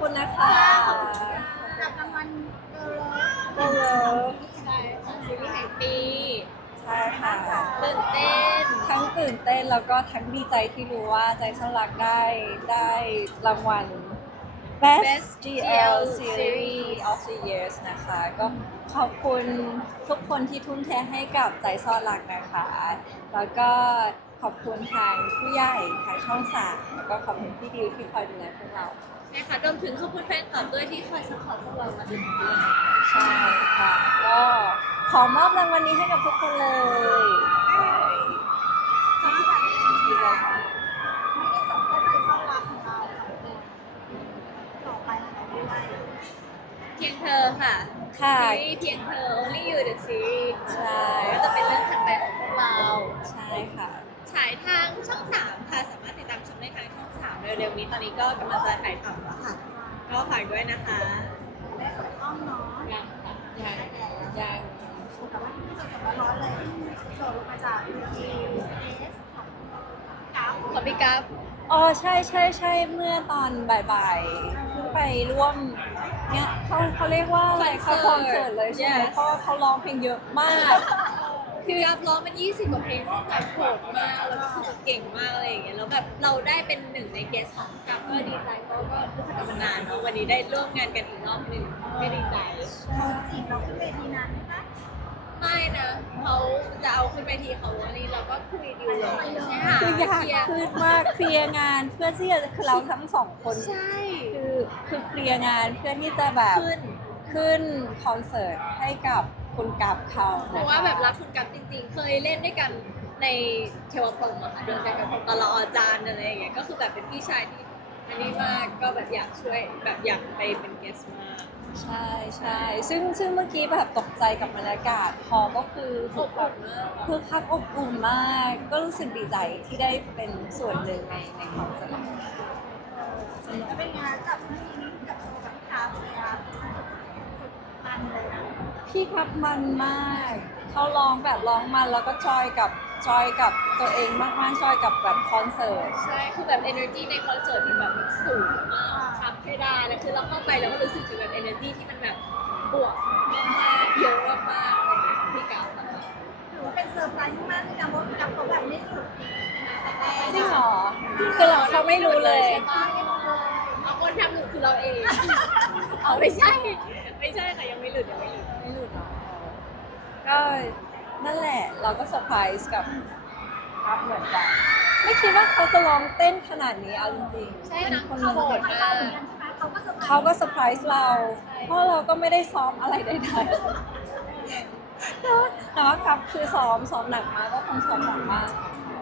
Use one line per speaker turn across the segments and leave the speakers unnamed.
คุณนะคะ
กับรางวัลเกิร์ล
ก็เลย
ใช่ของซีรีส์แห่งปี
ใช่ค่ะ
ตื่นเต้น
ทั้งตื่นเต้นแล้วก็ทั้งดีใจที่รู้ว่าใจช่างรักได้รางวัล Best GL Series of the Years นะคะ ก็ขอบคุณทุกคนที่ทุ่มเทให้กับใจซ่อนรักนะคะ แล้วก็ขอบคุณทางผู้ใหญ่ทางช่องสามแล้วก็ขอบคุณพี่ดิวที่คอยดูแลพวกเรา
นะคะรวมถึงขอบคุณแฟนคลับด้วยที่คอยสปอร์ตพวกเรามาจนถึงวันนี้
ใช่ค่ะ ก็ขอมอบรางวัลนี้ให้กับทุกคนเลย
สำหรับที่เราไม่ได้จบแค่ใจซ่อนรักของเราต่อไปนะคะด้วยเพียงเธอค่ะ
ค่ะ
ซีรีส์เพียงเธอ Only You the Series
ใช่
ก็จะเป็นเรื่องถัดไปของพวกเรา
ใช่ค่ะ
ฉายทางช่อง 3 ค่ะ สามารถติดตามชมได้ทางช่อง 3 เร็วๆนี้ตอนนี้ก็กำลังจะถ่ายทำแล้วค่ะ ก็ฝากด้วยนะคะได้เปิดกล้องเนาะยังค่ะ
ยัง
แต่ว่าที่สดๆร้อนๆเลยโดดลงมาจากเวทีเอสของกัฟของพี่กัฟ
อ๋อใช่ใช่ใช่เมื่อตอนบ่ายๆเพิ่งไปร่วมเนี่ยเขาเรียกว่าอะไรเขาคอนเสิร์ตเลยใช่ไหม
Yes
เพราะว่าเขาร้องเพลงเยอะมาก
คือกัฟร้องมัน20กว่าเพลงซึ่งแบบโหดมากแล้วก็คือเก่งมากอะไรอย่างเงี้ยแล้วแบบเราได้เป็นหนึ่งในเกสของกัฟก็ดีใจเพราะก็รู้สึกกันมานานเนาะวันนี้ได้ร่วมงานกันอีกรอบหนึ่งก็ดีใจเขาจีบเราขึ้นเวทีนานไหมคะไม่นะเขาจะเอาขึ้นเวทีเขาวันนี้เราก็คุยดีลเลยใช่ค่ะ
คืออยาก
เคลียร์
ขึ้นมากเคลียร์งานเพื่อที่จะคือเราทั้งสองคน
ใช่
คือเคลียร์งานเพื่อที่จะแบบ ขึ้นคอนเสิร์ตให้กับคุณกับเขา
เพราะว่าแบบรักคุณกัฟจริงๆ เคยเล่นด้วยกันในเทวพรหมอะค่ะเดินกันกับพรหมตลอดอาจารย์อะไรอย่างเงี้ยก็คือแบบเป็นพี่ชายที่อันนี้มากก็แบบอยากช่วยแบบอยากไปเป็นเกสมาก
ใช่ใช่ซึ่งเมื่อกี้แบบตกใจกับบรรยากาศพอก็คือ
อบอุ่นมาก
คือคักอบอุ่นมาก ก็รู้สึกดีใจที่ได้เป็นส่วนหนึ่งในคอนเสิร์ต
จะเป็นงานกับพี่กับกับคาเฟ่มันเลยนะ
พี่ครับมันมากเขาร้องแบบร้องมันแล้วก็จอยกับตัวเองมากๆจอยกับแบบคอนเสิร์ต
ใช่คือแบบ energy ในคอนเสิร์ตมันแบบมันสูงมากทำให้ได้แล้วคือเราเข้าไปแล้วก็รู้สึกถึงแบบ energy ที่มันแบบบวกมากๆเยอะมากๆอะไรอย่างเงี้ยของพี่กัฟอะถือว่าเป็นเซอร์ไพรส์มากที่กัฟเพราะกัฟเขาแบบไม่หยุด
จริงเหรอคือเขาไม่รู้เลย
ใช่ปะเอาคนทำหลุดคือเราเอง เอาไม่ใช่ค่ะยังไม่หลุดยังไม่หลุด
ไม่หลุดเนาะก็นั่นแหละเราก็เซอร์ไพรส์กับครับเหมือนกัน ไม่คิดว่าเขาจะร้องเต้นขนาดนี้เอาจริงๆ
ใช่
เป็น
นะ
คน
เขาโหดมาก
เขาก็เซอร์ไพรส์เรา เพราะเราก็ไม่ได้ซ้อมอะไรใดๆแต่ว่ากับคือซ้อมหนักมากก็คงซ้อมหนักมาก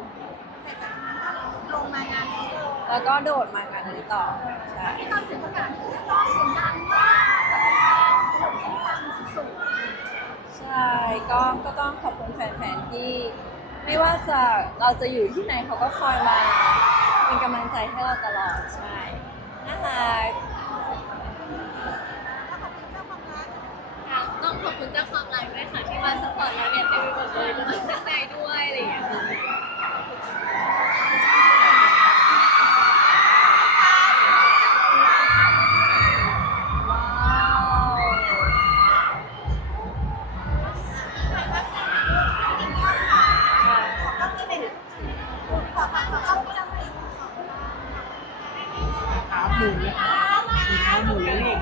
ลงมางานนี้
แล้วก็โดดมางานนี้ต่อใช่
ตอนเสียงประกาศก็เสียงดังมากดังสุด
ใช่ก็ต้องขอบคุณแฟนๆที่ไม่ว่าเราจะอยู่ที่ไหนเขาก็คอยมาเป็นกำลังใจให้เราตลอดใช่น่ารัก
ต้องขอบคุณเจ้าความรักด้วยค่ะที่มาสปอร์ตเราเนี่ยเต็มไปหมดเลยรวมถึงข้างในด้วยอะไรอย่างเงี้ยค่ะ
ว้าว
ขาหมูขาหมูนี่